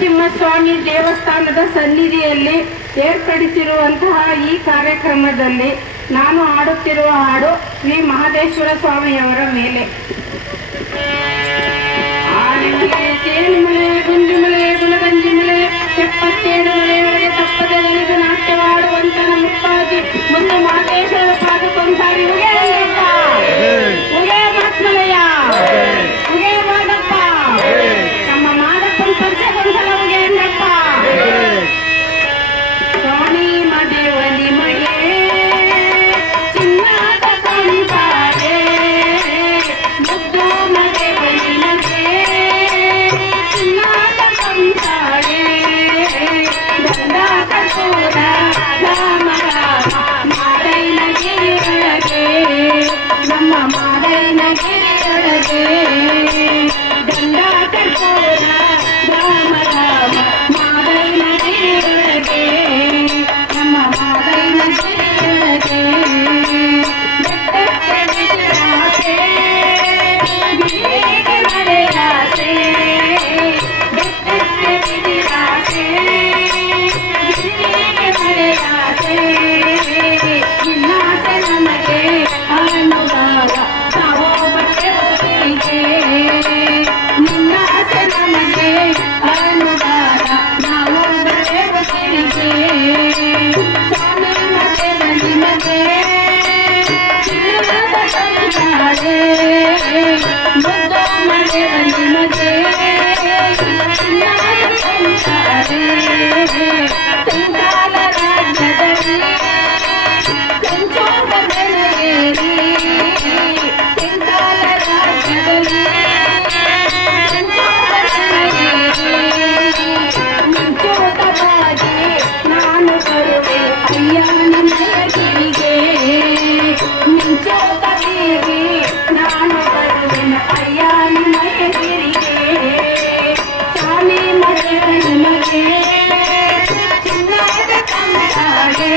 ನರಸಿಂಹಸ್ವಾಮಿ ದೇವಸ್ಥಾನದ ಸನ್ನಿಧಿಯಲ್ಲಿ ಏರ್ಪಡಿಸಿರುವಂತಹ ಈ ಕಾರ್ಯಕ್ರಮದಲ್ಲಿ ನಾನು ಹಾಡುತ್ತಿರುವ ಹಾಡು ಶ್ರೀ ಮಹದೇಶ್ವರ ಸ್ವಾಮಿಯವರ ಮೇಲೆ. ಆನೆಮಲೆ, ತೇನುಮಲೆ, ಗುಂಜುಮಲೆ, ಗುಣಗಂಜಿಮಲೆ, 77 ಮಲೆಯೊಳಗೆ ತಪ್ಪದಲ್ಲಿದು ನಾಟ್ಯವಾಡುವಂತನ ಮುಪ್ಪಾಗಿ ಮುಂದೆ ಮಹದೇಶ್ವರ ಪಾದಕ್ಕೊಂದ್ಸಾರಿ ಉಗೆ ಅಲ್ಲಪ್ಪ, ಉಗೆ ಮಾತ್ಮಲಯ್ಯ, ಉಗೆ ಮಾದಪ್ಪ, ನಮ್ಮ ಮಾದಪ್ಪನ ಪರಿಚಯಕ್ಕೊಂದ್ಸಲ ಉಗೆ ಅಂದ್ರಪ್ಪ. ಸ್ವಾಮಿ ಮದೇವಲಿ ಮಗೆ ಚಿನ್ನದ ಕಂಸಾರೆ, ಮುದ್ದು ಮದೇವಲಿ ಮಗೆ ಚಿನ್ನದ ಕಂಸಾರೆ, ಗಂಧ ಕರ್ಪೂರ ರಾಮ ರಾಮ ಮಾರೈನ ಗಿರಿಯೊಳಗೆ, ನಮ್ಮ ಮಾರೈನ ಗಿರಿಯೊಳಗೆ, ಗಂಧ ಕರ್ಪೂರ ರಾಮ ರಾಮ ಮಾರೈನ ಗಿರಿಯೊಳಗೆ, ನಮ್ಮ ಮಾರೈನ ಗಿರಿಯೊಳಗೆ, ಬೆಟ್ಟಕ್ಕೆ ಬಿದಿರಾಸೆ, ಬಿದಿರಿಗೆ ಮರೆಯಾಸೆ, ಬೆಟ್ಟಕ್ಕೆ ಬಿದಿರಾಸೆ, ಬಿದಿರಿಗೆ ಮರೆಯಾಸೆ, ನಿನ್ನಾಸೆ ನಮಗೆ ಅನುಭವ ತಾವೋ ಬಟ್ಟೆ ಹೋಗಿಗೆ, ನಿನ್ನಾಸೆ ನಮಗೆ ಅನುಭವ ನಾವು ಬಟ್ಟೆ ಹೋಗಿಗೆ. ಸ್ವಾಮಿ ಮತ್ತೆ ಬಲಿ ಮಗೆ ಚಿನ್ನದ ಕಂಸಾರೆ, ಮುದ್ದು ಮಗೆ ಬಲಿ ಮಗೆ ಚಿನ್ನದ ಕಂಸಾರೆ, ತೆಂಗಾಲ ರಾಜ್ಯದಲ್ಲಿ ಕಂಚೋಟ ಬೆಳಗೇರಿ, ತೆಂಗಾಲ ರಾಜ್ಯದಲ್ಲಿ ಕಂಚೋಟ ಬೆಳಗೇರಿ, ಮುಂಚೋಟವಾಗಿ ನಾನು ಬರುವೆ ಅಯ್ಯ ನಿನ್ನಯ ಗಿರಿಗೆ, ಮುಂಚೋಟವಾಗಿ ನಾನು ಬರುವೆನ ಅಯ್ಯ ನಿನ್ನಯ ಗಿರಿಗೆ. ಸ್ವಾಮಿ ಮದೆ ನಿಮಗೆ ಚಿನ್ನದ ಕಂಸಾರೆ,